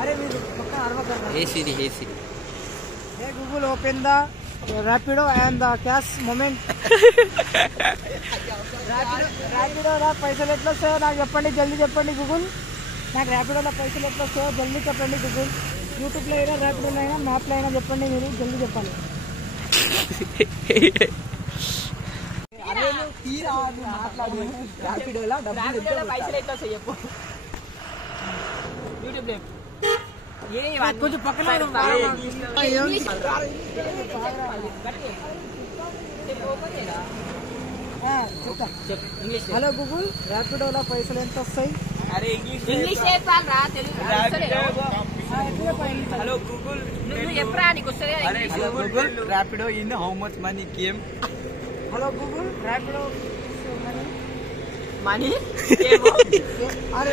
अरे Hey Siri, hey Siri. Hey Google, open the Rapido and the cash moment. Rapido रा पैसे लेट्लो से ना చెప్పండి जल्दी చెప్పండి Google. నాకు Rapido ला पैसे लेट्लो से जल्दी చెప్పండి Google. YouTube లో అయినా Rapido లో అయినా మ్యాప్ లో అయినా చెప్పండి మీరు జల్దీ చెప్పాలి. అరే నువ్వు తీరా మాట్లాడు Rapido లా పైసలు లేట్లో से చెప్పు. YouTube లో ये कुछ पकड़ना हेलो गूगल रैपिडोला पैसे ఎంత వస్తాయి అరే ఇంగ్లీష్ చెప్పాలరా తెలుగు हेलो गूगल నువ్వు చెప్పరా నీకు వస్తది అరే Google Rapido in how much money came hello Google Rapido money came अरे